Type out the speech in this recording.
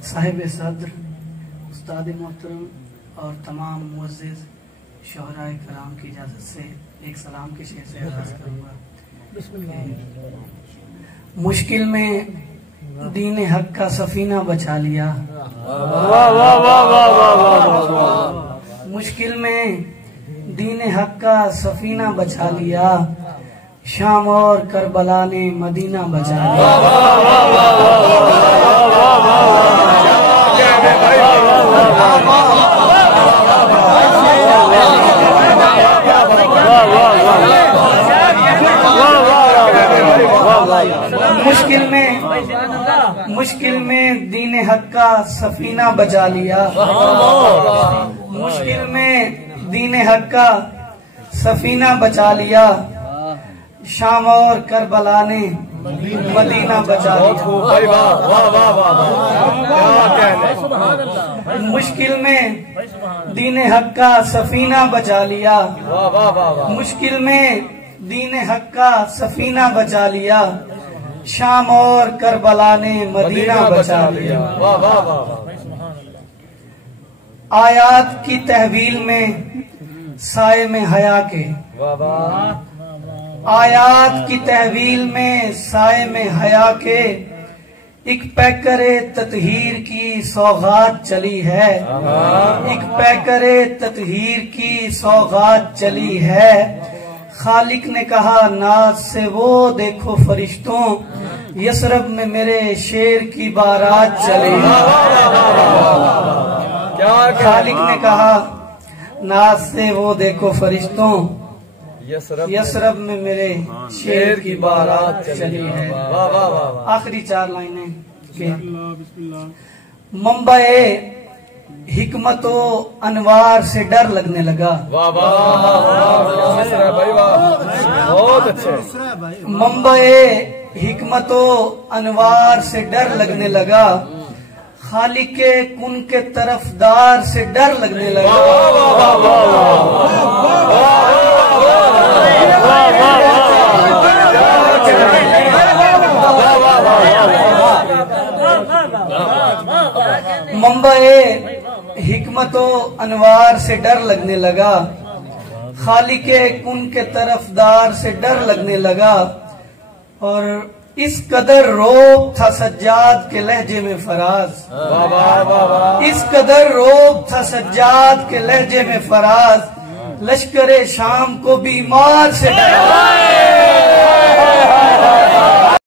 साहिब सद्र, उस्ताद मोहतरम और तमाम मुअज़्ज़िज़ शोहराए कराम की इजाज़त से एक सलाम के शेर से आगाज़ करूँगा। मुश्किल में दीन हक का सफीना बचा लिया, मुश्किल में दीन हक का सफीना बचा लिया, शाम और करबला ने मदीना बचा लिया। मुश्किल में दीन हक का सफीना बचा लिया, मुश्किल में दीन हक का सफीना बचा लिया, शाम और करबला ने मदीना बचा लिया। मुश्किल में दीन हक का सफीना बचा लिया, मुश्किल में दीन हक का सफीना बचा लिया, शाम और करबला ने मदीना बचा लिया। आयात की तहवील में साए में हया के, आयात की तहवील में साए में हया के, एक पैकरे ततहीर की सौगात चली है, एक पैकरे ततहीर की सौगात चली है। खालिक ने कहा नाज से वो देखो फरिश्तों, यसरब में मेरे शेर की बारात चली है। खालिक ने कहा नाज से वो देखो फरिश्तों, यसरब में मेरे शेर की बारात चली है। आखिरी 4 लाइनें के मुंबई हिकमतो अनवार से डर लगने लगा, बहुत अच्छे। मुंबई हिकमतो अनवार से डर लगने लगा, खालिक के कुन के तरफदार से डर लगने लगा। मुंबई हिकमतो अनवार से डर लगने लगा, खालिक के कुन के तरफदार से डर लगने लगा। और इस कदर रोब था सज्जाद के लहजे में फराज, इस कदर रोब था सज्जाद के लहजे में फराज, लश्करे शाम को बीमार से डरा।